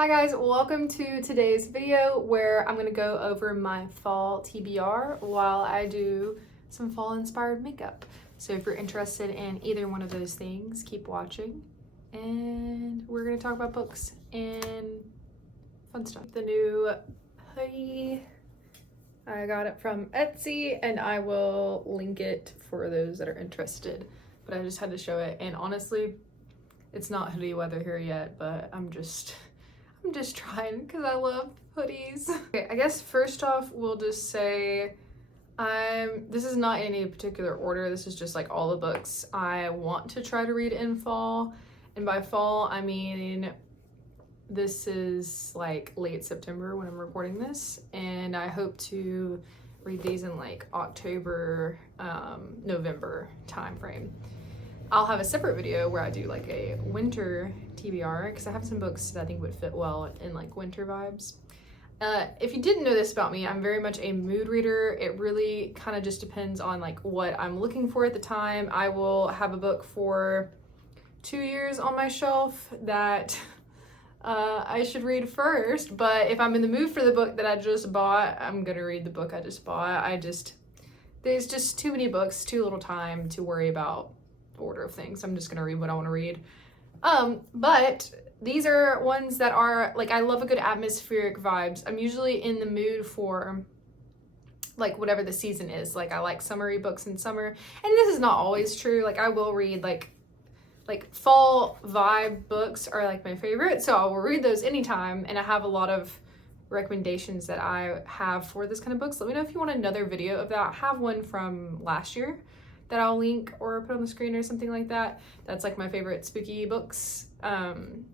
Hi guys, welcome to today's video where I'm gonna go over my fall TBR while I do some fall inspired makeup. So if you're interested in either one of those things, keep watching and we're gonna talk about books and fun stuff. The new hoodie, I got it from Etsy and I will link it for those that are interested, but I just had to show it. And honestly, it's not hoodie weather here yet, but I'm just trying because I love hoodies. Okay, I guess first off, we'll just say this is not in any particular order. This is just like all the books I want to try to read in fall. And by fall, I mean, this is like late September when I'm recording this. And I hope to read these in like October, November timeframe. I'll have a separate video where I do like a winter TBR because I have some books that I think would fit well in like winter vibes. If you didn't know this about me, I'm very much a mood reader. It really kind of just depends on like what I'm looking for at the time. I will have a book for 2 years on my shelf that I should read first, but if I'm in the mood for the book that I just bought, I'm gonna read the book I just bought. There's just too many books, too little time to worry about order of things. I'm just gonna read what I want to read. But these are ones that are like, I love a good atmospheric vibes. I'm usually in the mood for like whatever the season is. Like I like summery books in summer, and this is not always true. Like I will read like fall vibe books are like my favorite, so I will read those anytime. And I have a lot of recommendations that I have for this kind of books. Let me know if you want another video of that. I have one from last year that I'll link or put on the screen or something like that. That's like my favorite spooky books. And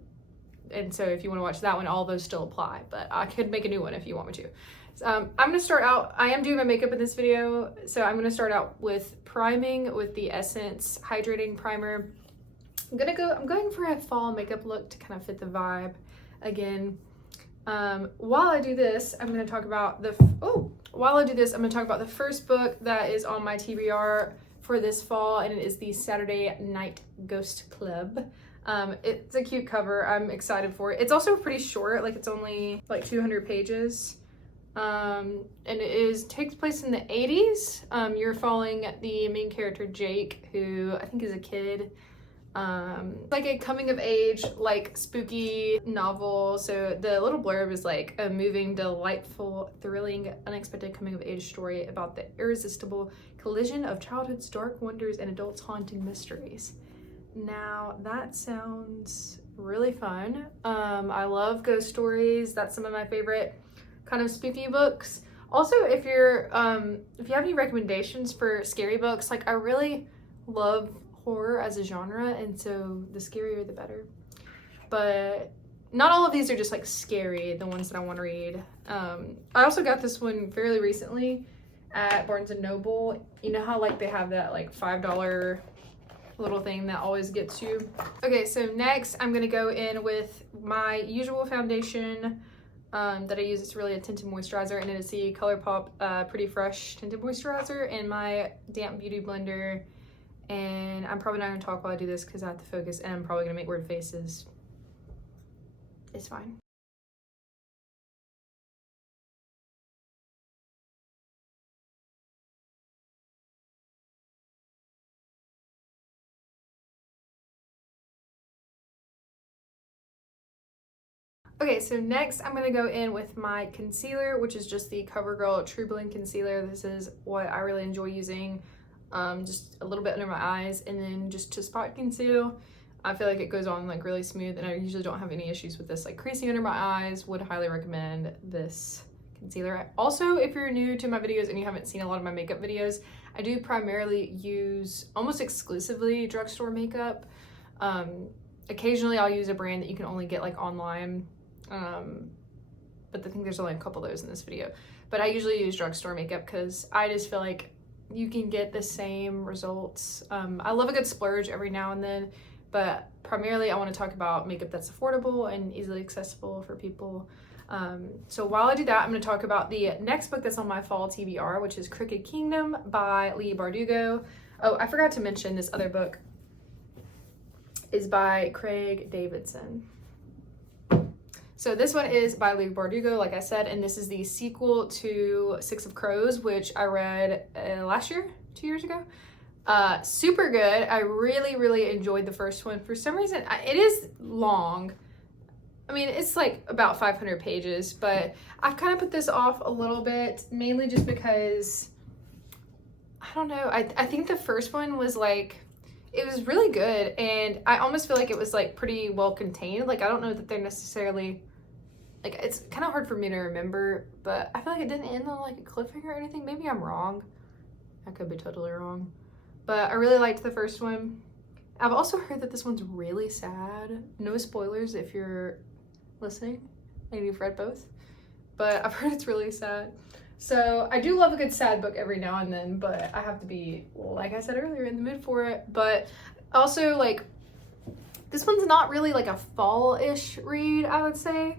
so if you want to watch that one, all those still apply, but I could make a new one if you want me to. I'm gonna start out, I am doing my makeup in this video, so I'm gonna start out with priming with the Essence Hydrating Primer. I'm going for a fall makeup look to kind of fit the vibe again. While I do this, I'm gonna talk about the first book that is on my TBR for this fall, and it is the Saturday Night Ghost Club. It's a cute cover. I'm excited for it. It's also pretty short, like it's only like 200 pages. And it takes place in the 80s. You're following the main character Jake, who I think is a kid. Like a coming of age, like spooky novel. So the little blurb is like a moving, delightful, thrilling, unexpected coming of age story about the irresistible collision of childhood's dark wonders and adults' haunting mysteries. Now that sounds really fun. I love ghost stories. That's some of my favorite kind of spooky books. Also, if you have any recommendations for scary books, like I really love horror as a genre, and so the scarier the better. But not all of these are just like scary, the ones that I want to read. I also got this one fairly recently at Barnes & Noble. You know how like they have that like $5 little thing that always gets you. Okay, so next I'm gonna go in with my usual foundation that I use. It's really a tinted moisturizer, and it is the ColourPop Pretty Fresh Tinted Moisturizer in my damp beauty blender. And I'm probably not gonna talk while I do this because I have to focus, and I'm probably gonna make weird faces. It's fine. Okay, so next I'm gonna go in with my concealer, which is just the CoverGirl True Blend Concealer. This is what I really enjoy using. Just a little bit under my eyes, and then just to spot conceal. I feel like it goes on like really smooth, and I usually don't have any issues with this like creasing under my eyes. Would highly recommend this concealer. Also, if you're new to my videos and you haven't seen a lot of my makeup videos, I do primarily use almost exclusively drugstore makeup. Occasionally I'll use a brand that you can only get like online, but I think there's only a couple of those in this video. But I usually use drugstore makeup because I just feel like you can get the same results. I love a good splurge every now and then, but primarily I want to talk about makeup that's affordable and easily accessible for people. So while I do that, I'm going to talk about the next book that's on my fall TBR, which is Crooked Kingdom by Leigh Bardugo. Oh, I forgot to mention this other book is by Craig Davidson. So this one is by Leigh Bardugo, like I said, and this is the sequel to Six of Crows, which I read last year, 2 years ago. Super good. I really enjoyed the first one. For some reason, it is long. I mean, it's like about 500 pages, but I've kind of put this off a little bit, mainly just because, I don't know, I think the first one was like, it was really good, and I almost feel like it was like pretty well contained. Like, I don't know that they're necessarily, like, it's kind of hard for me to remember, but I feel like it didn't end on like a cliffhanger or anything. Maybe I'm wrong. I could be totally wrong. But I really liked the first one. I've also heard that this one's really sad. No spoilers if you're listening and you've read both, but I've heard it's really sad. So I do love a good sad book every now and then, but I have to be, like I said earlier, in the mood for it. But also, like, this one's not really like a fall-ish read, I would say,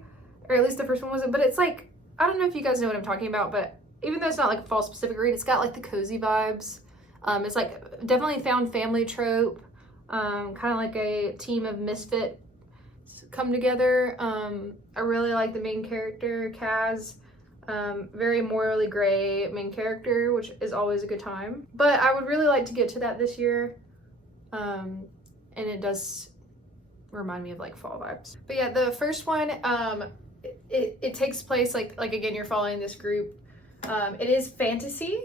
or at least the first one wasn't, but it's like, I don't know if you guys know what I'm talking about, but even though it's not like a fall specific read, it's got like the cozy vibes. It's like definitely found family trope, kind of like a team of misfit come together. I really like the main character, Kaz. Very morally gray main character, which is always a good time. But I would really like to get to that this year. And it does remind me of like fall vibes. But yeah, the first one, it takes place like again, you're following this group. It is fantasy.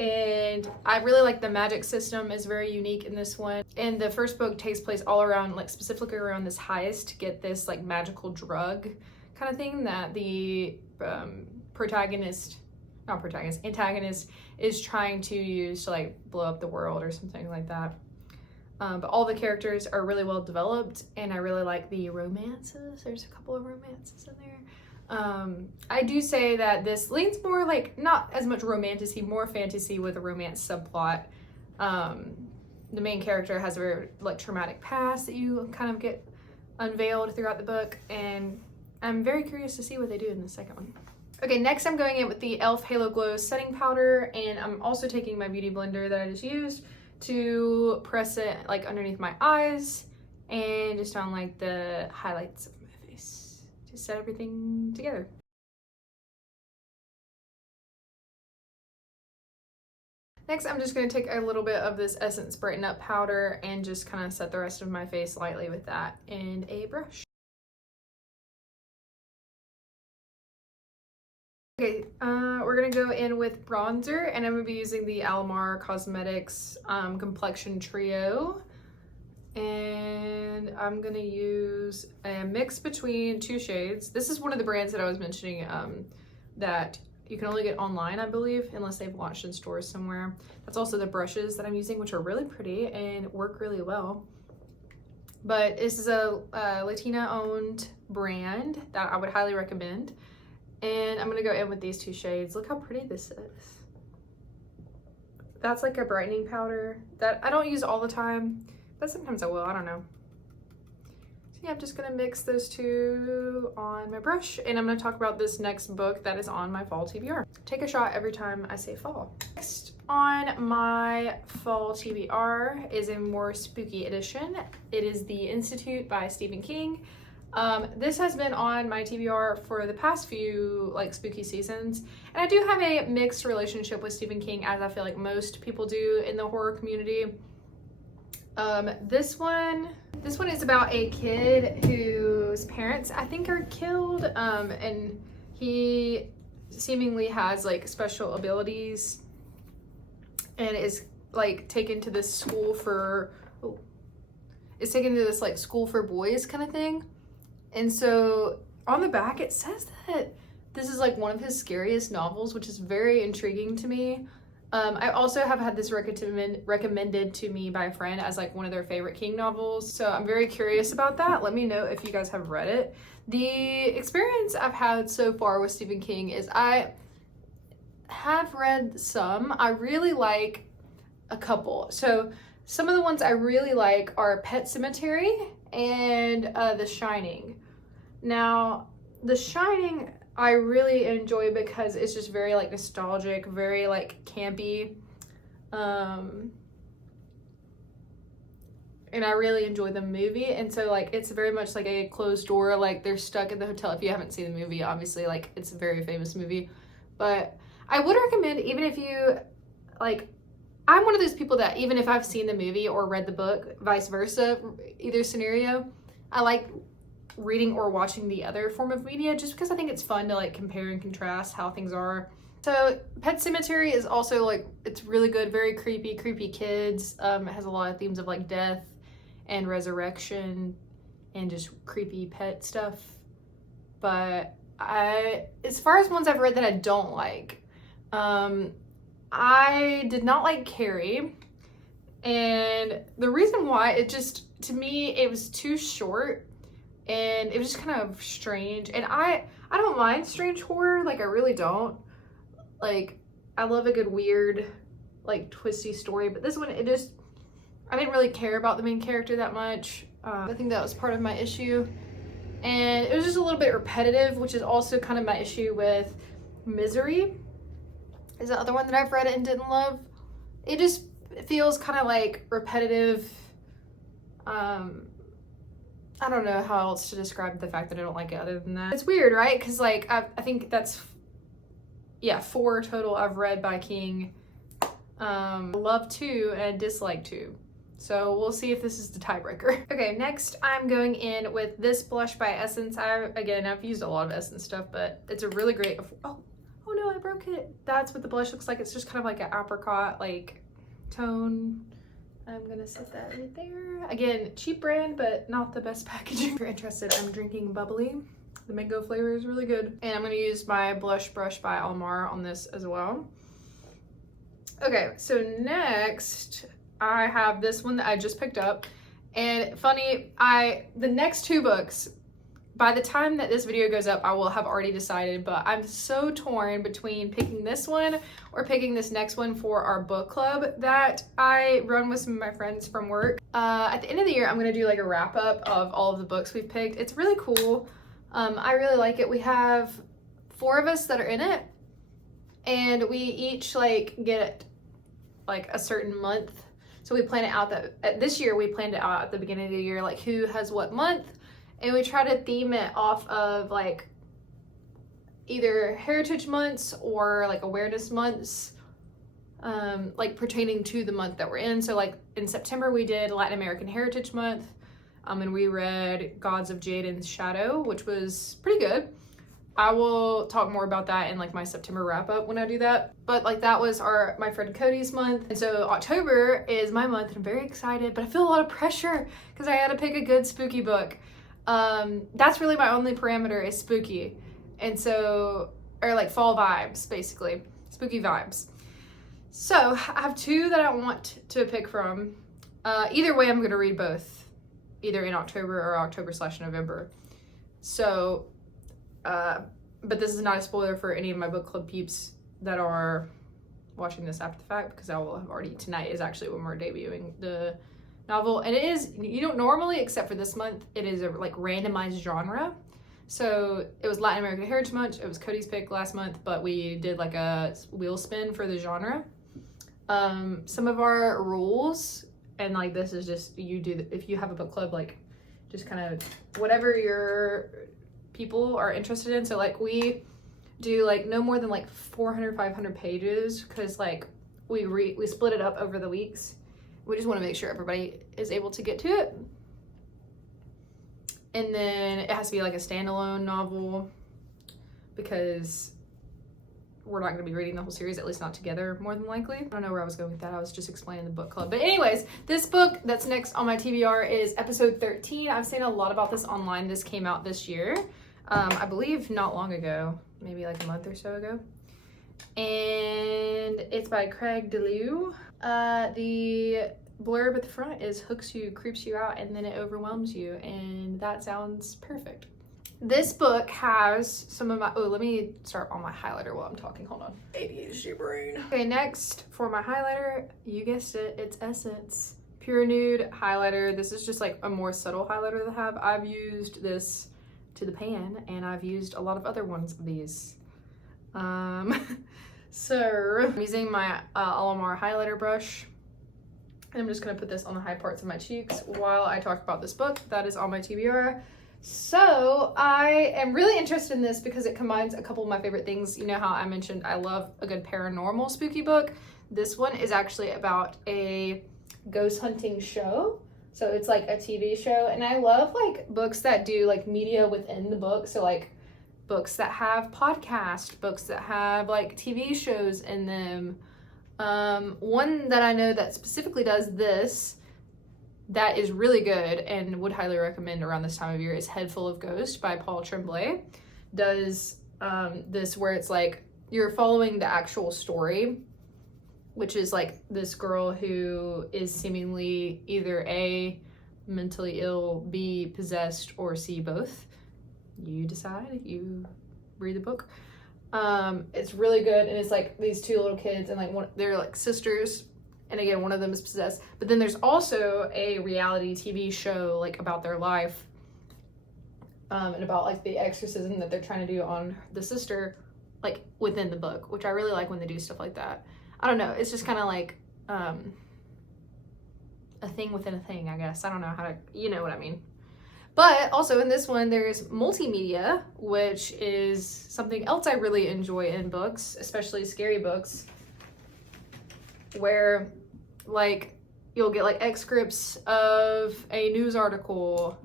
And I really like the magic system is very unique in this one. And the first book takes place all around, like specifically around this heist to get this like magical drug kind of thing that the antagonist is trying to use to like blow up the world or something like that. But all the characters are really well developed, and I really like the romances. There's a couple of romances in there. I do say that this leans more like, not as much romantasy, more fantasy with a romance subplot. The main character has a very like traumatic past that you kind of get unveiled throughout the book, and I'm very curious to see what they do in the second one. Okay, next I'm going in with the e.l.f. Halo Glow setting powder, and I'm also taking my beauty blender that I just used to press it like underneath my eyes and just on like the highlights of my face to set everything together. Next, I'm just going to take a little bit of this Essence Brighten Up powder and just kind of set the rest of my face lightly with that and a brush. Okay, we're gonna go in with bronzer, and I'm gonna be using the Alamar Cosmetics Complexion Trio. And I'm gonna use a mix between two shades. This is one of the brands that I was mentioning that you can only get online, I believe, unless they've launched in stores somewhere. That's also the brushes that I'm using, which are really pretty and work really well. But this is a Latina-owned brand that I would highly recommend. And I'm gonna go in with these two shades. Look how pretty this is. That's like a brightening powder that I don't use all the time, but sometimes I will, I don't know. So yeah, I'm just gonna mix those two on my brush, and I'm gonna talk about this next book that is on my fall TBR. Take a shot every time I say fall. Next on my fall TBR is a more spooky edition. It is The Institute by Stephen King. This has been on my TBR for the past few like spooky seasons, and I do have a mixed relationship with Stephen King, as I feel like most people do in the horror community. This one is about a kid whose parents I think are killed, and he seemingly has like special abilities and is like taken to this school for school for boys kind of thing. And so on the back it says that this is like one of his scariest novels, which is very intriguing to me. I also have had this recommended to me by a friend as like one of their favorite King novels, so I'm very curious about that. Let me know if you guys have read it. The experience I've had so far with Stephen King is I have read some. I really like a couple. So some of the ones I really like are Pet Sematary and The Shining. Now, The Shining I really enjoy because it's just very like nostalgic, very like campy. and I really enjoyed the movie. And so like it's very much like a closed door, like they're stuck in the hotel. If you haven't seen the movie, obviously, like it's a very famous movie, but I would recommend, even if you like, I'm one of those people that even if I've seen the movie or read the book, vice versa, either scenario, I like reading or watching the other form of media just because I think it's fun to like compare and contrast how things are. So Pet Sematary is also like, it's really good, very creepy kids. It has a lot of themes of like death and resurrection and just creepy pet stuff. But as far as ones I've read that I don't like, I did not like Carrie, and the reason why, it just, to me, it was too short and it was just kind of strange. And I don't mind strange horror, like I really don't. Like I love a good weird, like twisty story, but this one, I didn't really care about the main character that much. I think that was part of my issue, and it was just a little bit repetitive, which is also kind of my issue with Misery. Is the other one that I've read and didn't love. It just feels kind of like repetitive. I don't know how else to describe the fact that I don't like it other than that. It's weird, right? Because like I think that's, yeah, 4 total I've read by King. Love 2 and dislike 2. So we'll see if this is the tiebreaker. Okay, next I'm going in with this blush by Essence. I've used a lot of Essence stuff, but it's a really great, oh no, I broke it. That's what the blush looks like. It's just kind of like an apricot like tone. I'm gonna set that right there. Again, cheap brand, but not the best packaging. If you're interested, I'm drinking Bubbly. The mango flavor is really good. And I'm gonna use my blush brush by Almar on this as well. Okay, so next I have this one that I just picked up. And funny, the next 2 books, by the time that this video goes up, I will have already decided, but I'm so torn between picking this one or picking this next one for our book club that I run with some of my friends from work. At the end of the year, I'm gonna do like a wrap up of all of the books we've picked. It's really cool. I really like it. We have 4 of us that are in it, and we each like get like a certain month. So we plan it out that this year we planned it out at the beginning of the year, like who has what month. And we try to theme it off of like either heritage months or like awareness months, like pertaining to the month that we're in. So like in September we did Latin American Heritage Month, and we read Gods of Jaden's Shadow, which was pretty good. I will talk more about that in like my September wrap up when I do that. But like that was my friend Cody's month. And so October is my month, and I'm very excited, but I feel a lot of pressure because I had to pick a good spooky book. That's really my only parameter, is spooky. And so, or like fall vibes, basically. Spooky vibes. So I have 2 that I want to pick from. Either way, I'm going to read both, either in October or October/November. So, but this is not a spoiler for any of my book club peeps that are watching this after the fact, because I will have already, tonight is actually when we're debuting the novel. And it is, you don't normally, except for this month, it is a like randomized genre. So it was Latin American Heritage Month, it was Cody's pick last month, but we did like a wheel spin for the genre. Some of our rules, and like this is just, you do, if you have a book club, like just kind of whatever your people are interested in. So like we do like no more than like 400, 500 pages, because like we split it up over the weeks. We just want to make sure everybody is able to get to it. And then it has to be like a standalone novel, because we're not going to be reading the whole series, at least not together, more than likely. I don't know where I was going with that. I was just explaining the book club. But anyways, this book that's next on my TBR is episode 13. I've seen a lot about this online. This came out this year. I believe not long ago, maybe like a month or so ago. And it's by Craig DeLue. The blurb at the front is hooks you, creeps you out, and then it overwhelms you, and that sounds perfect. This book has some of my, let me start on my highlighter while I'm talking, hold on. ADHD brain. Okay, next for my highlighter, you guessed it, it's Essence Pure Nude highlighter. This is just like a more subtle highlighter that I have. I've used this to the pan, and I've used a lot of other ones of these. So I'm using my Almar highlighter brush. And I'm just gonna put this on the high parts of my cheeks while I talk about this book that is on my TBR. So I am really interested in this because it combines a couple of my favorite things. You know how I mentioned I love a good paranormal spooky book. This one is actually about a ghost hunting show. So it's like a TV show, and I love like books that do like media within the book. So like books that have podcasts, books that have like TV shows in them. One that I know that specifically does this that is really good and would highly recommend around this time of year is Head Full of Ghosts by Paul Tremblay. Does this where it's like you're following the actual story, which is like this girl who is seemingly either A, mentally ill, B, possessed, or C, both. You decide, you read the book. It's really good, and it's like these two little kids, and like they're like sisters, and again one of them is possessed, but then there's also a reality TV show like about their life, and about like the exorcism that they're trying to do on the sister, like within the book, which I really like when they do stuff like that. I don't know, it's just kind of like a thing within a thing, I guess. I don't know how to, you know what I mean. But also in this one, there's multimedia, which is something else I really enjoy in books, especially scary books, where like you'll get like excerpts of a news article,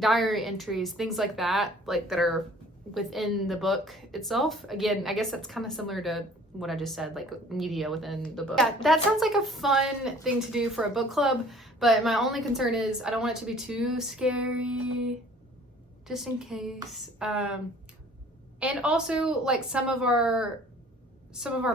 diary entries, things like that are within the book itself. Again, I guess that's kind of similar to what I just said, like media within the book. Yeah, that sounds like a fun thing to do for a book club, but my only concern is I don't want it to be too scary, just in case. And also like some of our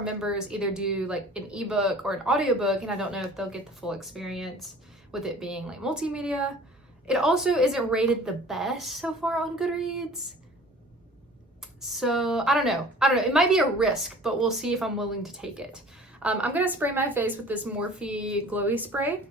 members either do like an ebook or an audiobook, and I don't know if they'll get the full experience with it being like multimedia. It also isn't rated the best so far on Goodreads. So I don't know. It might be a risk, but we'll see if I'm willing to take it. I'm gonna spray my face with this Morphe glowy spray.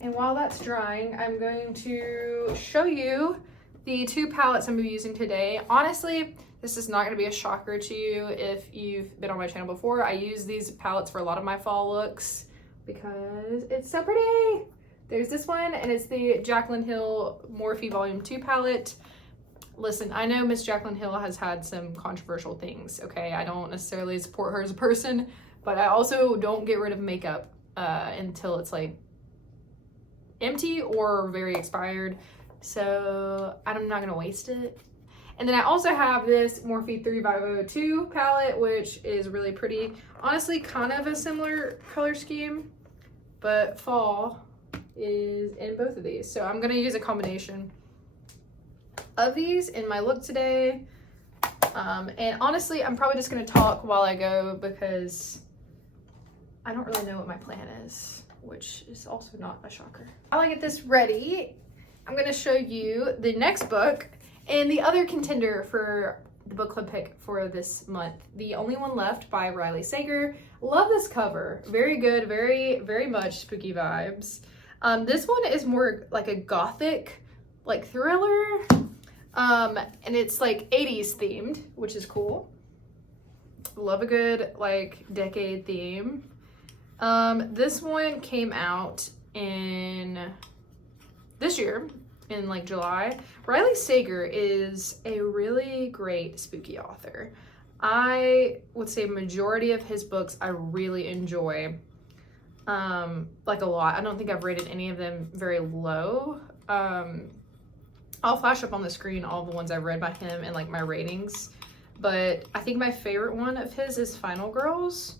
And while that's drying, I'm going to show you the two palettes I'm gonna be using today. Honestly, this is not gonna be a shocker to you if you've been on my channel before. I use these palettes for a lot of my fall looks because it's so pretty. There's this one, and it's the Jaclyn Hill Morphe Volume 2 palette. Listen, I know Miss Jaclyn Hill has had some controversial things, okay? I don't necessarily support her as a person, but I also don't get rid of makeup until it's like empty or very expired. So I'm not gonna waste it. And then I also have this Morphe 3502 palette, which is really pretty. Honestly, kind of a similar color scheme, but fall is in both of these. So I'm gonna use a combination of these in my look today. And honestly, I'm probably just gonna talk while I go because I don't really know what my plan is, which is also not a shocker. While I get this ready, I'm gonna show you the next book and the other contender for the book club pick for this month, The Only One Left by Riley Sager. Love this cover, very good, very much spooky vibes. This one is more like a gothic, like thriller, and it's like 80s themed, which is cool. Love a good like decade theme. This one came out in this year in like July. Riley Sager is a really great spooky author. I would say majority of his books I really enjoy, like a lot. I don't think I've rated any of them very low. I'll flash up on the screen all the ones I've read by him and like my ratings, but I think my favorite one of his is Final Girls,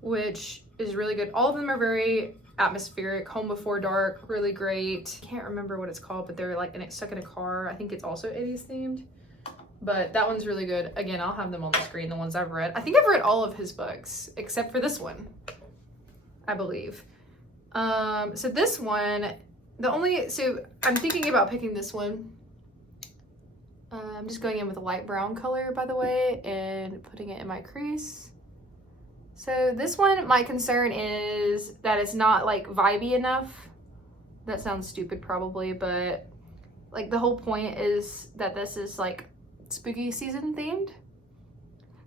which is really good. All of them are very atmospheric. Home Before Dark, really great. Can't remember what it's called, but they're like stuck in a car. I think it's also 80s themed, but that one's really good. Again, I'll have them on the screen, the ones I've read. I think I've read all of his books except for this one, I believe. So this one, so I'm thinking about picking this one. I'm just going in with a light brown color, by the way, and putting it in my crease. So this one, my concern is that it's not like vibey enough. That sounds stupid probably, but like the whole point is that this is like spooky season themed.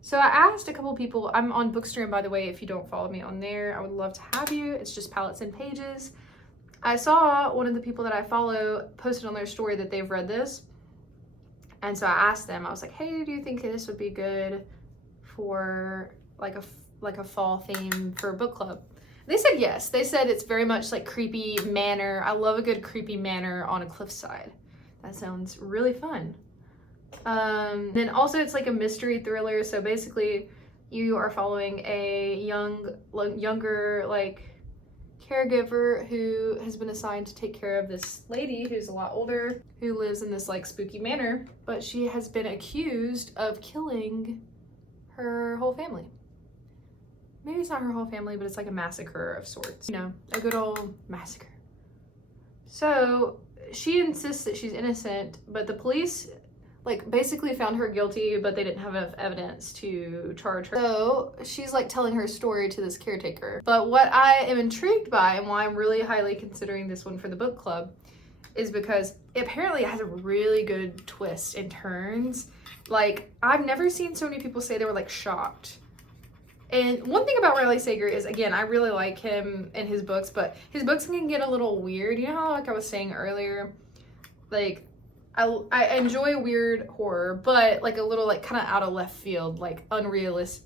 So I asked a couple people, I'm on Bookstream, by the way, if you don't follow me on there, I would love to have you. It's just Palettes and Pages. I saw one of the people that I follow posted on their story that they've read this. And so I asked them, I was like, hey, do you think this would be good for like a fall theme for a book club? They said yes. They said it's very much like creepy manor. I love a good creepy manor on a cliffside. That sounds really fun. Then also it's like a mystery thriller. So basically you are following a younger like caregiver who has been assigned to take care of this lady who's a lot older, who lives in this like spooky manor, but she has been accused of killing her whole family. Maybe it's not her whole family, but it's like a massacre of sorts. You know, a good old massacre. So she insists that she's innocent, but the police like basically found her guilty, but they didn't have enough evidence to charge her. So she's like telling her story to this caretaker. But what I am intrigued by and why I'm really highly considering this one for the book club is because apparently it has a really good twist and turns. Like, I've never seen so many people say they were like shocked. And one thing about Riley Sager is, again, I really like him and his books, but his books can get a little weird. You know how, like I was saying earlier, like, I enjoy weird horror, but like a little like kind of out of left field, like unrealistic.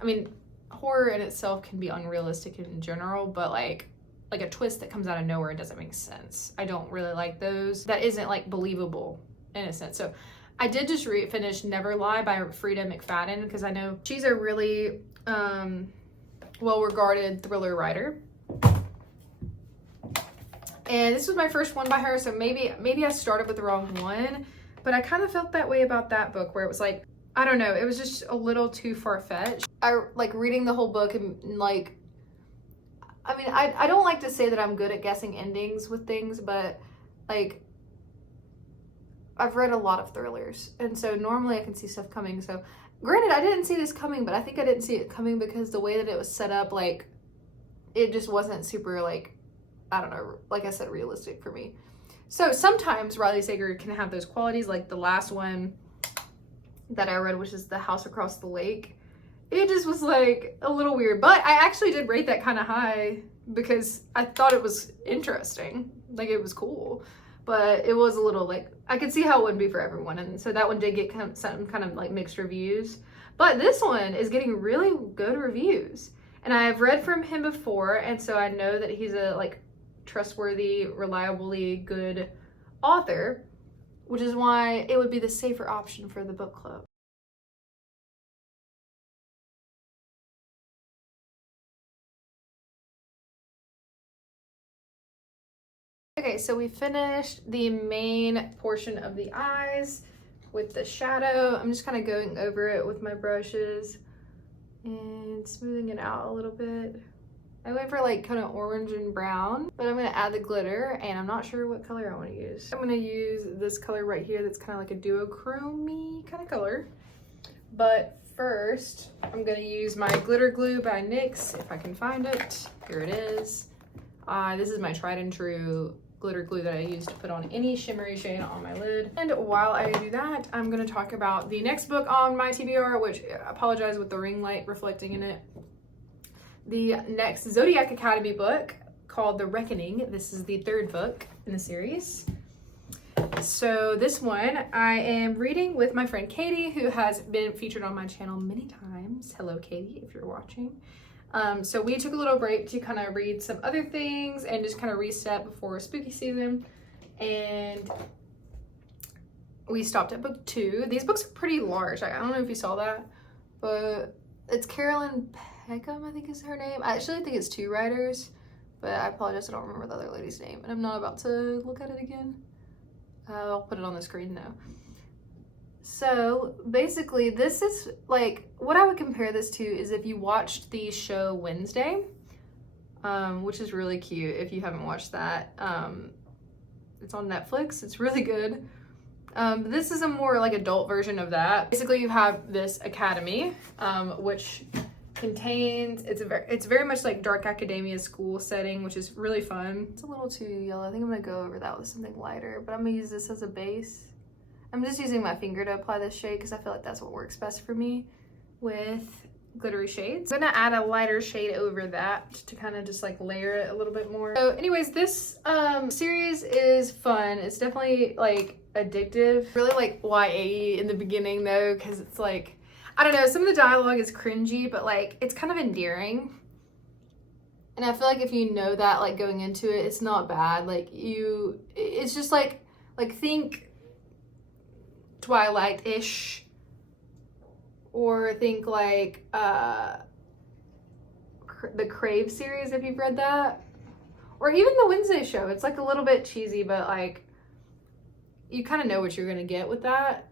I mean, horror in itself can be unrealistic in general, but like a twist that comes out of nowhere doesn't make sense. I don't really like those. That isn't like believable in a sense. So I did just finish Never Lie by Frida McFadden because I know she's a really well-regarded thriller writer. And this was my first one by her, so maybe I started with the wrong one, but I kind of felt that way about that book where it was like, I don't know, it was just a little too far-fetched. I like reading the whole book and like, I mean, I don't like to say that I'm good at guessing endings with things, but like, I've read a lot of thrillers, and so normally I can see stuff coming. So granted, I didn't see this coming, but I think I didn't see it coming because the way that it was set up, like, it just wasn't super, like, I don't know, like I said, realistic for me. So sometimes Riley Sager can have those qualities, like the last one that I read, which is The House Across the Lake. It just was like a little weird, but I actually did rate that kind of high because I thought it was interesting. Like, it was cool, but it was a little like, I could see how it wouldn't be for everyone. And so that one did get some kind of like mixed reviews, but this one is getting really good reviews. And I've read from him before, and so I know that he's a like trustworthy, reliably good author, which is why it would be the safer option for the book club. Okay, so we finished the main portion of the eyes with the shadow. I'm just kind of going over it with my brushes and smoothing it out a little bit. I went for like kind of orange and brown, but I'm gonna add the glitter and I'm not sure what color I want to use. I'm gonna use this color right here that's kind of like a duochrome-y kind of color. But first, I'm gonna use my glitter glue by NYX, if I can find it. Here it is. This is my tried and true glitter glue that I use to put on any shimmery shade on my lid. And while I do that, I'm gonna talk about the next book on my TBR, which I apologize with the ring light reflecting in it. The next Zodiac Academy book called The Reckoning. This is the third book in the series. So this one I am reading with my friend Katie, who has been featured on my channel many times. Hello, Katie, if you're watching. So we took a little break to kind of read some other things and just kind of reset before spooky season. And we stopped at book 2. These books are pretty large. I don't know if you saw that, but it's Carolyn Peckham, I think is her name. I actually think it's 2 writers, but I apologize, I don't remember the other lady's name, and I'm not about to look at it again. I'll put it on the screen though. So basically this is like, what I would compare this to is if you watched the show Wednesday, which is really cute if you haven't watched that. It's on Netflix, it's really good. This is a more like adult version of that. Basically you have this academy, which contains, it's very much like dark academia school setting, which is really fun. It's a little too yellow. I think I'm gonna go over that with something lighter, but I'm gonna use this as a base. I'm just using my finger to apply this shade because I feel like that's what works best for me. with glittery shades. I'm gonna add a lighter shade over that to kind of just like layer it a little bit more. So anyways, this series is fun. It's definitely like addictive. Really like YA in the beginning though, because it's like, I don't know, some of the dialogue is cringy, but like it's kind of endearing. And I feel like if you know that like going into it, it's not bad. Like it's just like think Twilight-ish, or think like the Crave series, if you've read that, or even the Wednesday Show. It's like a little bit cheesy, but like you kind of know what you're gonna get with that.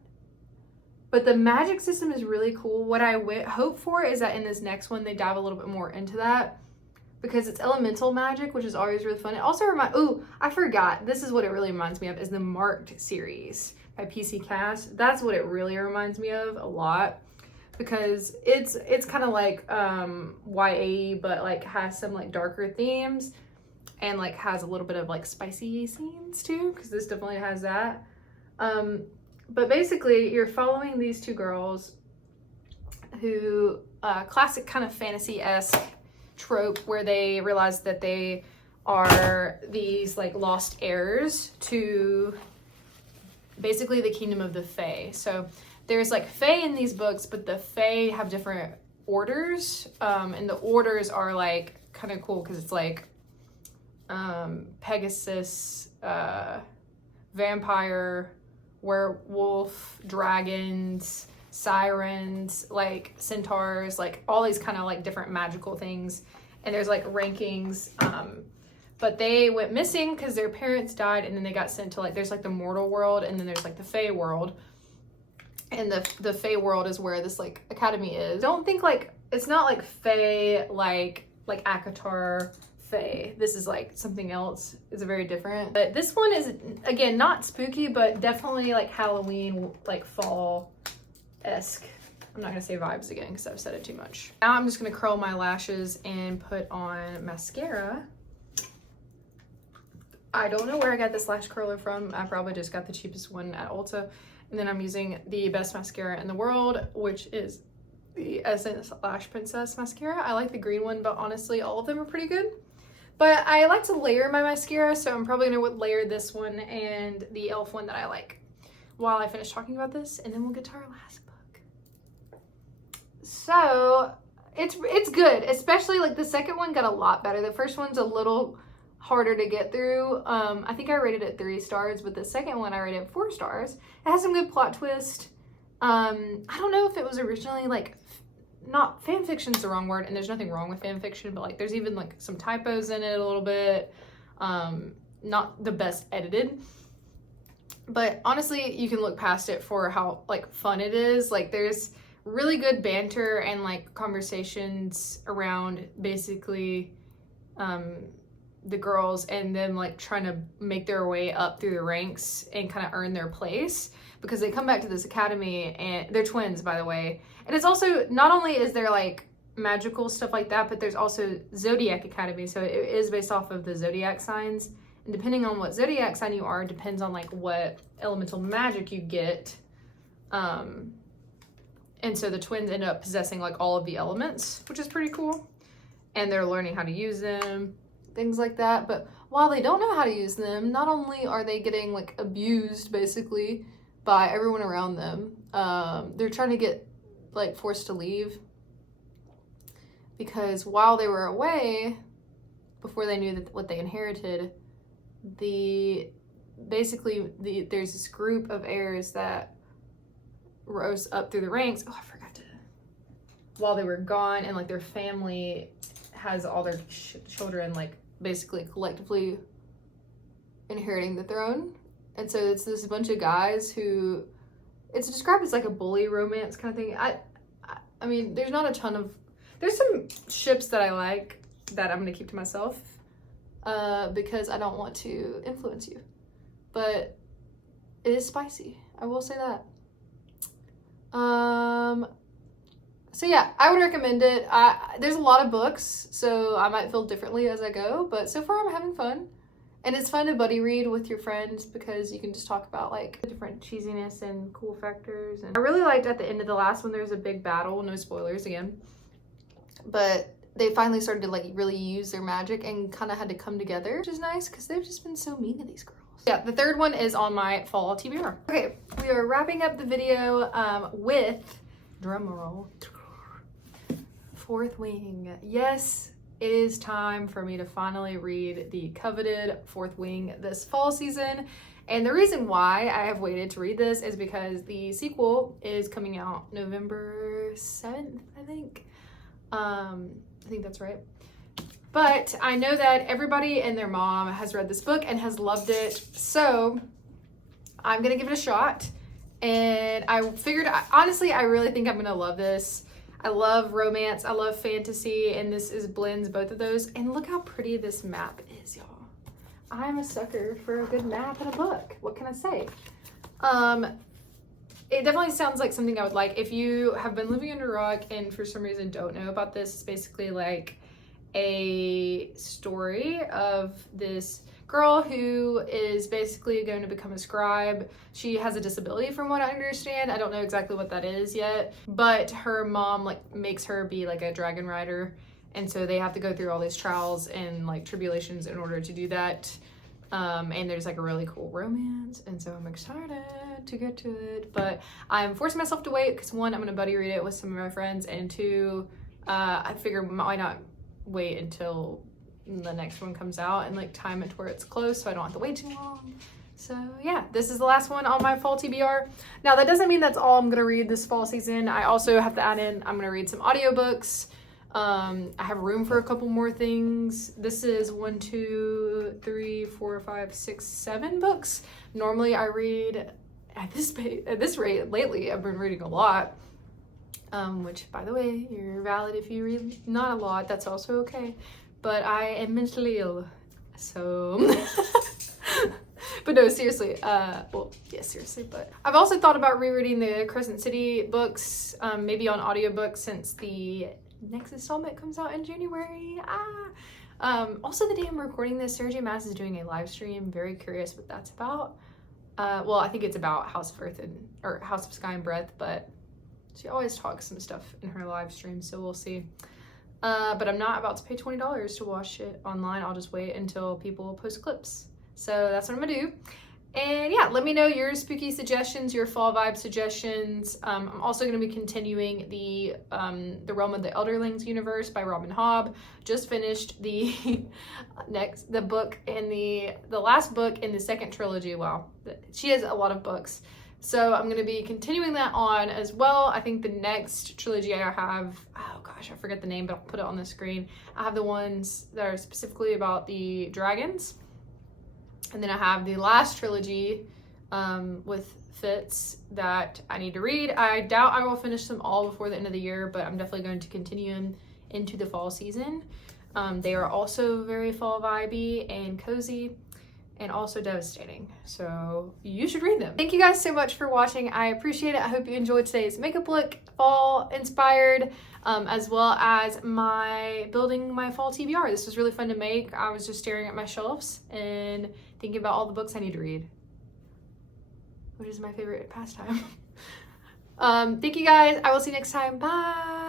But the magic system is really cool. What I hope for is that in this next one they dive a little bit more into that, because it's elemental magic, which is always really fun. It also I forgot, this is what it really reminds me of, is the Marked series by PC Cast. That's what it really reminds me of a lot, because it's kind of like YA, but like has some like darker themes, and like has a little bit of like spicy scenes too, because this definitely has that. But basically you're following these two girls who, classic kind of fantasy-esque trope, where they realize that they are these like lost heirs to basically the kingdom of the Fae. So there's like Fae in these books, but the Fae have different orders, and the orders are like kind of cool, because it's like Pegasus, vampire, werewolf, dragons, sirens, like centaurs, like all these kind of like different magical things. And there's like rankings, but they went missing because their parents died, and then they got sent to like, there's like the mortal world, and then there's like the Fae world. And the Fae world is where this like academy is. Don't think like, it's not like Fae like ACOTAR Fae. This is like something else. It's very different. But this one is, again, not spooky, but definitely like Halloween, like fall-esque. I'm not gonna say vibes again because I've said it too much. Now I'm just gonna curl my lashes and put on mascara. I don't know where I got this lash curler from. I probably just got the cheapest one at Ulta. And then I'm using the best mascara in the world, which is the Essence Lash Princess mascara. I like the green one, but honestly, all of them are pretty good. But I like to layer my mascara, so I'm probably gonna layer this one and the e.l.f. one that I like while I finish talking about this, and then we'll get to our last book. So it's good, especially like the second one got a lot better. The first one's a little harder to get through. I think I rated it 3 stars, but the second one I rated 4 stars. It has some good plot twist. I don't know if it was originally like, not, fan fiction's the wrong word, and there's nothing wrong with fan fiction, but like there's even like some typos in it a little bit. Not the best edited, but honestly you can look past it for how like fun it is. Like there's really good banter and like conversations around basically the girls and them like trying to make their way up through the ranks and kind of earn their place, because they come back to this academy, and they're twins, by the way. And it's also, not only is there like magical stuff like that, but there's also Zodiac Academy. So it is based off of the zodiac signs, and depending on what zodiac sign you are, depends on like what elemental magic you get. And so the twins end up possessing like all of the elements, which is pretty cool. And they're learning how to use them, things like that. But while they don't know how to use them, not only are they getting like abused basically by everyone around them, they're trying to get like forced to leave, because while they were away, before they knew that what they inherited, there's this group of heirs that rose up through the ranks. Oh, I forgot to, while they were gone, and like their family has all their children like basically collectively inheriting the throne. And so it's this bunch of guys who, it's described as like a bully romance kind of thing. I mean, there's not a ton of, there's some ships that I like that I'm gonna keep to myself because I don't want to influence you, but it is spicy, I will say that. So yeah, I would recommend it. There's a lot of books, so I might feel differently as I go, but so far I'm having fun. And it's fun to buddy read with your friends because you can just talk about like the different cheesiness and cool factors. And I really liked at the end of the last one, there's a big battle, no spoilers again. But they finally started to like really use their magic and kind of had to come together, which is nice because they've just been so mean to these girls. Yeah, the third one is on my fall TBR. Okay, we are wrapping up the video with, drumroll, Fourth Wing. Yes, it is time for me to finally read the coveted Fourth Wing this fall season. And the reason why I have waited to read this is because the sequel is coming out November 7th, I think. I think that's right. But I know that everybody and their mom has read this book and has loved it. So I'm gonna give it a shot. And I figured, honestly, I really think I'm gonna love this. I love romance, I love fantasy, and this blends both of those. And look how pretty this map is, y'all. I'm a sucker for a good map in a book. What can I say? It definitely sounds like something I would like. If you have been living under a rock and for some reason don't know about this, it's basically like a story of this girl who is basically going to become a scribe. She has a disability from what I understand. I don't know exactly what that is yet, but her mom like makes her be like a dragon rider, and so they have to go through all these trials and like tribulations in order to do that. And there's like a really cool romance, and so I'm excited to get to it, but I'm forcing myself to wait because one, I'm gonna buddy read it with some of my friends, and two, I figure why not wait until the next one comes out and like time it to where it's close so I don't have to wait too long. So yeah, this is the last one on my fall TBR. Now that doesn't mean that's all I'm gonna read this fall season. I also have to add in, I'm gonna read some audiobooks. I have room for a couple more things. This is 1, 2, 3, 4, 5, 6, 7 books. Normally I read at this rate. Lately I've been reading a lot. Which by the way, you're valid if you read not a lot, that's also okay. But I am mentally ill, so but no, seriously, well, yeah, seriously, but I've also thought about rereading the Crescent City books, maybe on audiobook since the next installment comes out in January. Also the day I'm recording this, Sarah J. Maas is doing a live stream. Very curious what that's about. Well, I think it's about House of Earth or House of Sky and Breath, but she always talks some stuff in her live stream, so we'll see. But I'm not about to pay $20 to watch it online. I'll just wait until people post clips. So that's what I'm gonna do. And yeah, let me know your spooky suggestions, your fall vibe suggestions. I'm also gonna be continuing the Realm of the Elderlings universe by Robin Hobb. Just finished the book in the last book in the second trilogy. Wow, she has a lot of books. So I'm going to be continuing that on as well. I think the next trilogy I have, oh gosh, I forget the name, but I'll put it on the screen. I have the ones that are specifically about the dragons. And then I have the last trilogy with Fitz that I need to read. I doubt I will finish them all before the end of the year, but I'm definitely going to continue into the fall season. They are also very fall vibey and cozy, and also devastating, so you should read them. Thank you guys so much for watching. I appreciate it. I hope you enjoyed today's makeup look, fall inspired, as well as my building my fall TBR. This was really fun to make. I was just staring at my shelves and thinking about all the books I need to read, which is my favorite pastime. Thank you guys. I will see you next time. Bye.